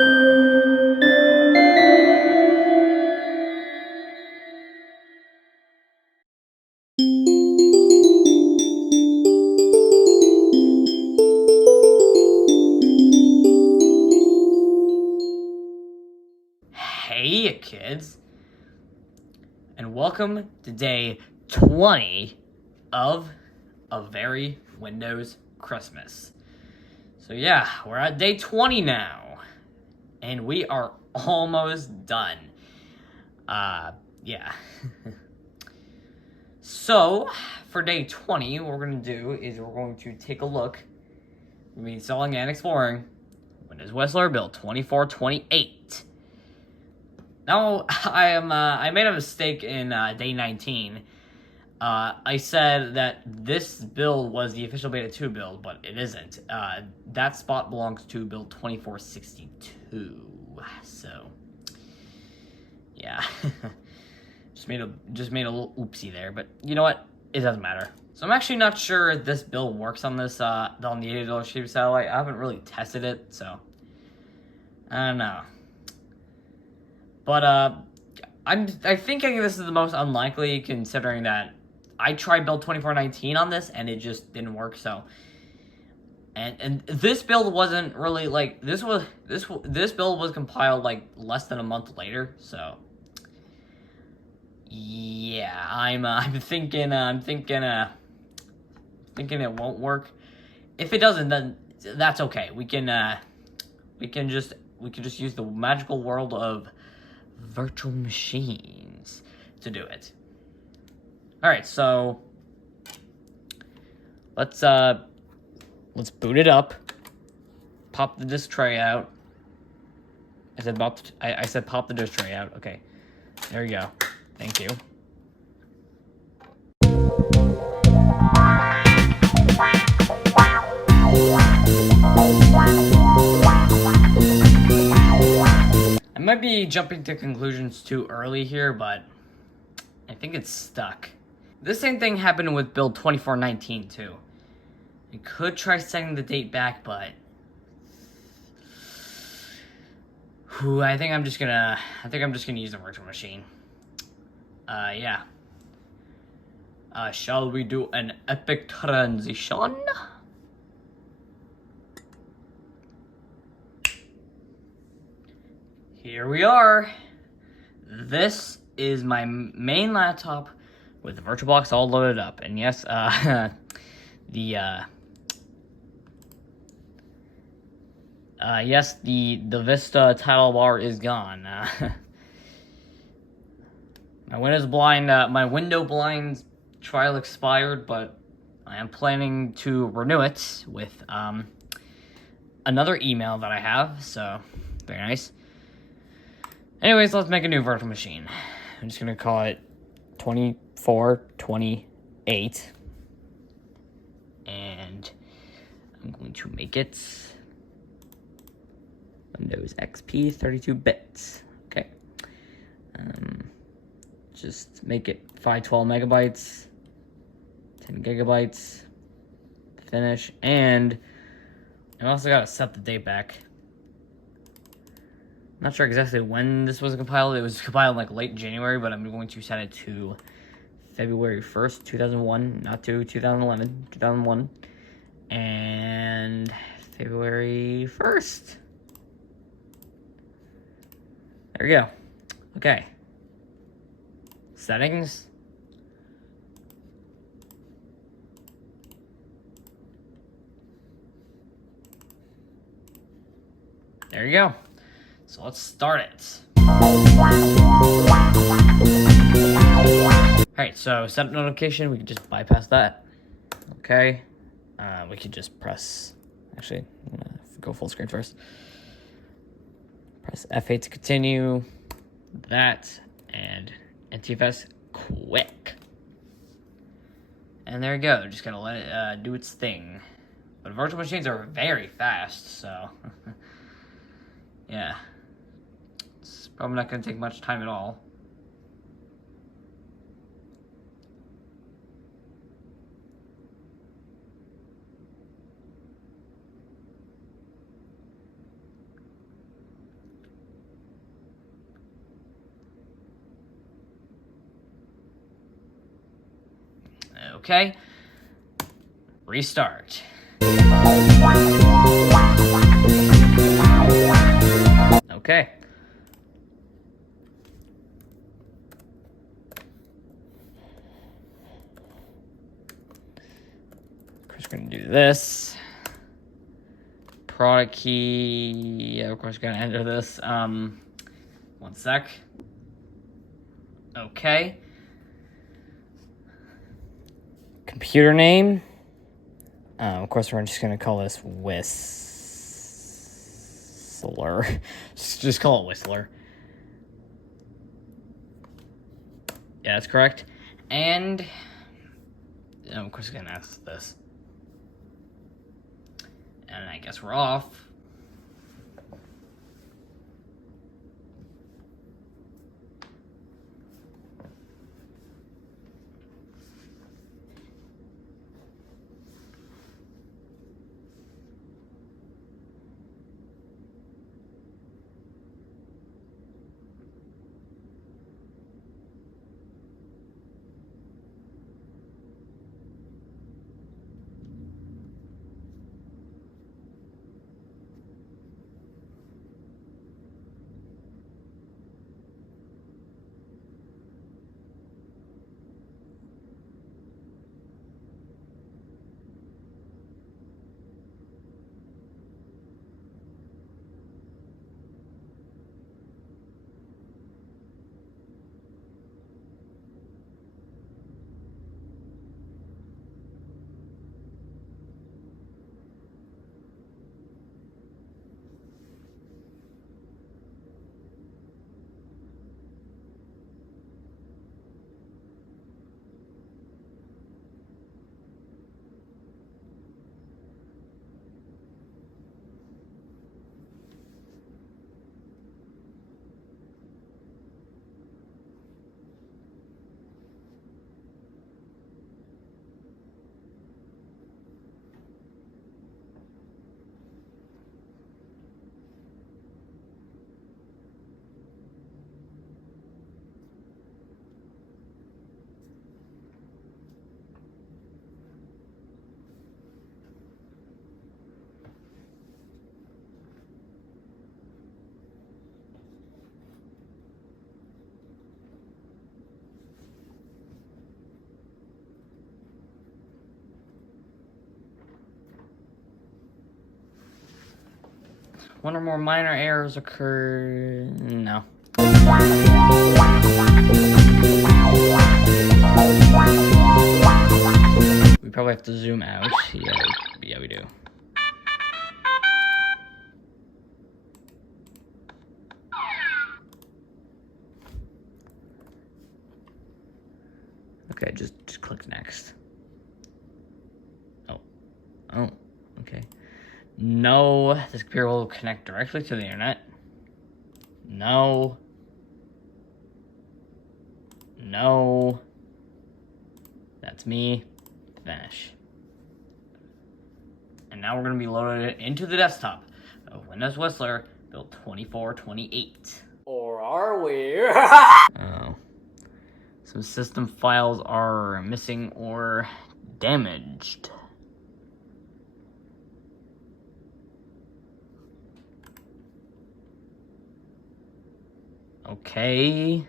Hey kids, and welcome to day 20 of A Very Windows Christmas. So yeah, we're at day 20 now, and we are almost done. Yeah. So, for day 20, what we're going to do is we're going to take a look. We'll be installing and exploring Windows Whistler build 2428. Now, I made a mistake in day 19. I said that this build was the official beta 2 build, but it isn't. That spot belongs to build 2462. So, yeah. just made a little oopsie there, but you know what? It doesn't matter. So I'm actually not sure if this build works on this on the $80 cheap satellite. I haven't really tested it, so I don't know. But I'm thinking this is the most unlikely, considering that I tried build 2419 on this and it just didn't work. So, and this build wasn't really like this build was compiled like less than a month later. So, yeah, I'm thinking it won't work. If it doesn't, then that's okay. We can just use the magical world of virtual machines to do it. All right, so let's boot it up. Pop the disk tray out. I said pop the disk tray out. Okay, there you go. Thank you. I might be jumping to conclusions too early here, but I think it's stuck. The same thing happened with build 2419 too. I could try setting the date back, but I think I'm just gonna use the virtual machine. Yeah. Shall we do an epic transition? Here we are. This is my main laptop with the VirtualBox all loaded up, and yes, the Vista title bar is gone. My window blind trial expired, but I am planning to renew it with another email that I have. So very nice. Anyways, let's make a new virtual machine. I'm just gonna call it 2428, and I'm going to make it Windows XP 32 bits. Okay. Just make it 512 megabytes, 10 gigabytes, finish, and I also gotta set the date back. Not sure exactly when this was compiled. It was compiled like late January, but I'm going to set it to February 1st, 2001, not to 2011, 2001, and February 1st. There we go. Okay. Settings. There you go. So let's start it. Alright, so setup notification, we can just bypass that. Okay. We could just press, actually, I'm gonna go full screen first. Press F8 to continue. That, and NTFS quick. And there you go, just gotta let it do its thing. But virtual machines are very fast, so yeah. It's probably not gonna take much time at all. okay. Restart. Okay. We're going to do this. Product key. Yeah, of course, we're going to enter this. 1 sec. Okay. Computer name. Of course, we're just going to call this Whistler. Just call it Whistler. Yeah, that's correct. And of course, we're going to ask this. And I guess we're off. One or more minor errors occur. No. We probably have to zoom out. Yeah, we do. Okay, just click next. Oh, okay. No, this computer will connect directly to the internet. No. No. That's me. Finish. And now we're going to be loading it into the desktop of Windows Whistler build 2428. Or are we? Oh. Some system files are missing or damaged. Okay.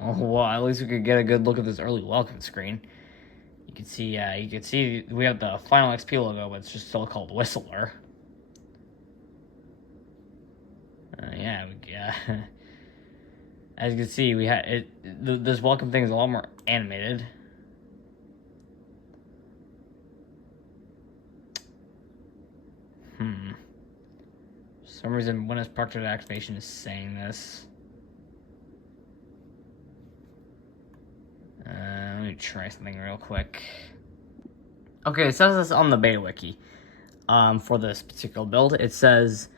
Oh, well, at least we could get a good look at this early welcome screen. You can see we have the Final XP logo, but it's just still called Whistler. Yeah. As you can see, we had it. This welcome thing is a lot more animated. For some reason, Windows Portrait Activation is saying this. Let me try something real quick. Okay, it says this on the beta wiki. For this particular build, it says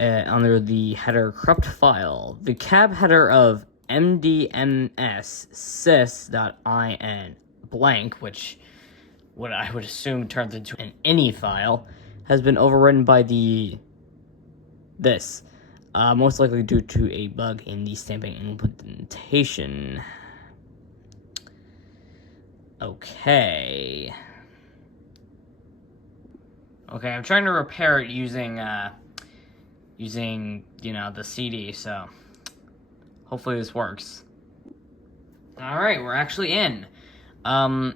under the header corrupt file, the cab header of mdmssys.in blank, which what I would assume turns into an ini file, has been overwritten by this, most likely due to a bug in the stamping implementation. Okay. Okay, I'm trying to repair it using, you know, the CD, so hopefully this works. Alright, we're actually in. So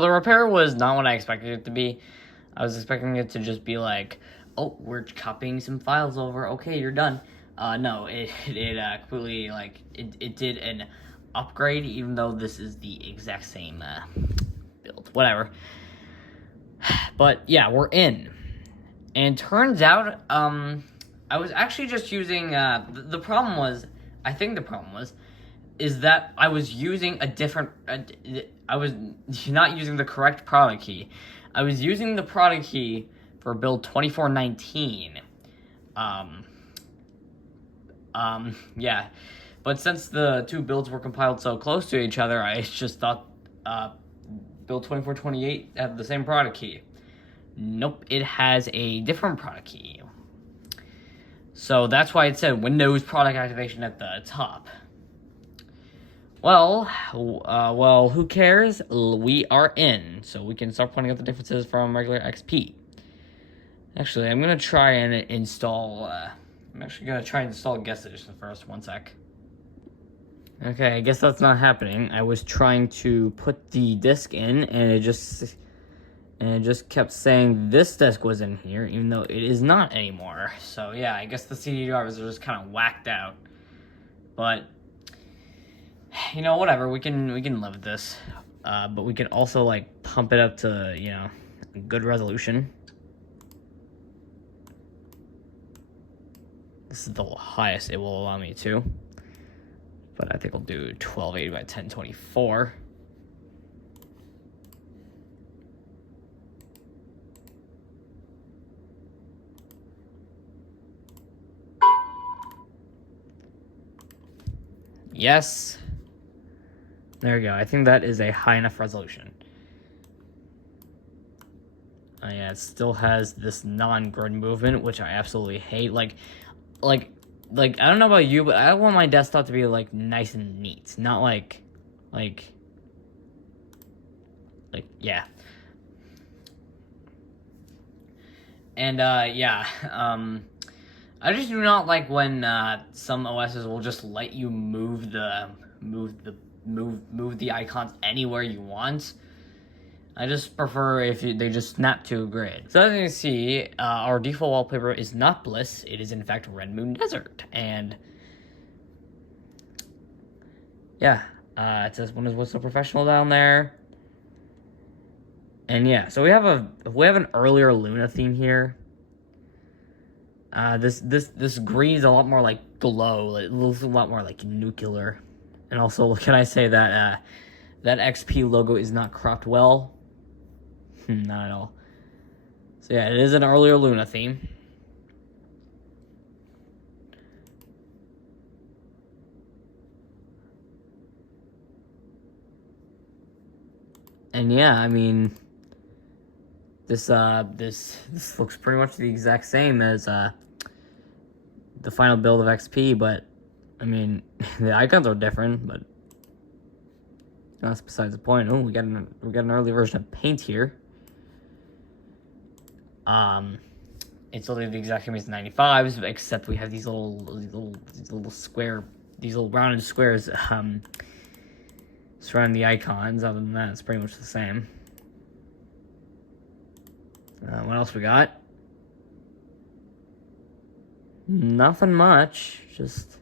the repair was not what I expected it to be. I was expecting it to just be like, oh, we're copying some files over. Okay, you're done. No, it completely, like, it did an upgrade, even though this is the exact same build. Whatever. But yeah, we're in. And turns out, I was actually just using, the problem was, I think the problem was, is that I was using a different, I was not using the correct product key. I was using the product key for build 2419. Yeah. But since the two builds were compiled so close to each other, I just thought, build 2428 had the same product key. Nope, it has a different product key. So that's why it said Windows product activation at the top. Well, who cares? We are in, so we can start pointing out the differences from regular XP. Actually, I'm gonna try and install, I'm actually gonna try and install Guest Edition first, one sec. Okay, I guess that's not happening. I was trying to put the disk in, and it just kept saying this disk was in here, even though it is not anymore. So yeah, I guess the CD drivers are just kind of whacked out. But you know, whatever. We can live with this. But we can also like pump it up to, you know, good resolution. This is the highest it will allow me to. But I think I'll do 1280 by 1024. Yes. There we go. I think that is a high enough resolution. Yeah, it still has this non-grid movement, which I absolutely hate. Like, I don't know about you, but I want my desktop to be, like, nice and neat. Not like, yeah. And, yeah, I just do not like when, some OSs will just let you move the icons anywhere you want. I just prefer if they just snap to a grid. So as you can see, our default wallpaper is not Bliss. It is in fact Red Moon Desert. And yeah, it says Windows Whistle Professional down there. And yeah, so we have an earlier Luna theme here. This green is a lot more like glow. It looks a lot more like nuclear. And also, can I say that that XP logo is not cropped well? Not at all. So yeah, it is an earlier Luna theme. And yeah, I mean, this looks pretty much the exact same as the final build of XP, but I mean, the icons are different, but that's besides the point. Oh, we got an early version of Paint here. It's literally the exact same as 95s, except we have these little rounded squares surrounding the icons. Other than that, it's pretty much the same. What else we got? Nothing much. Just,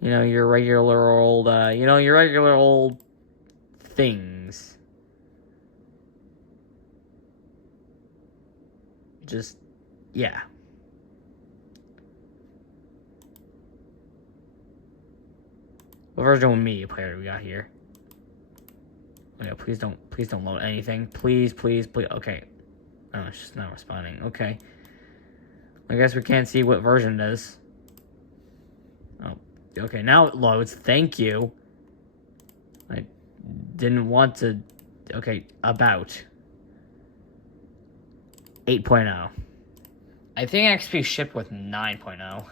you know, your regular old things. Just, yeah. What version of media player do we got here? Okay, please don't load anything. Please. Okay. Oh, it's just not responding. Okay. I guess we can't see what version it is. Oh, okay, now it loads. Thank you. I didn't want to... Okay, about 8.0. I think XP shipped with 9.0.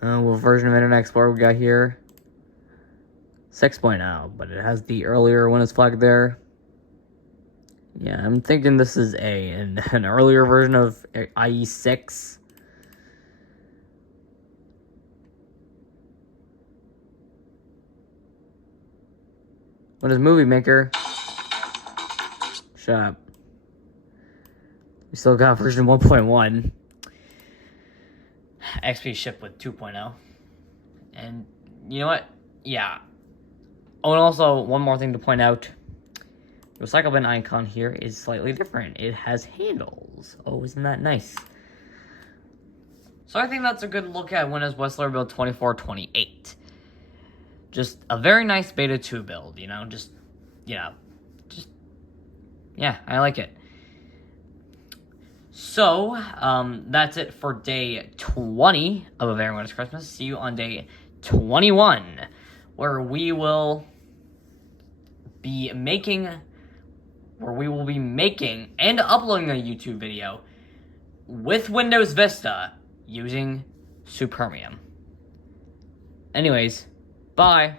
What version of Internet Explorer we got here? 6.0, but it has the earlier Windows flag there. Yeah, I'm thinking this is an earlier version of IE6. Windows Movie Maker. Shut up. We still got version 1.1. XP shipped with 2.0. And you know what? Yeah. Oh, and also, one more thing to point out. The recycle bin icon here is slightly different. It has handles. Oh, isn't that nice? So I think that's a good look at Windows Whistler build 2428. Just a very nice beta 2 build, you know? Yeah, I like it. So, that's it for day 20 of A Very Windows Christmas. See you on day 21, where we will be making and uploading a YouTube video with Windows Vista using Supermium. Anyways, bye.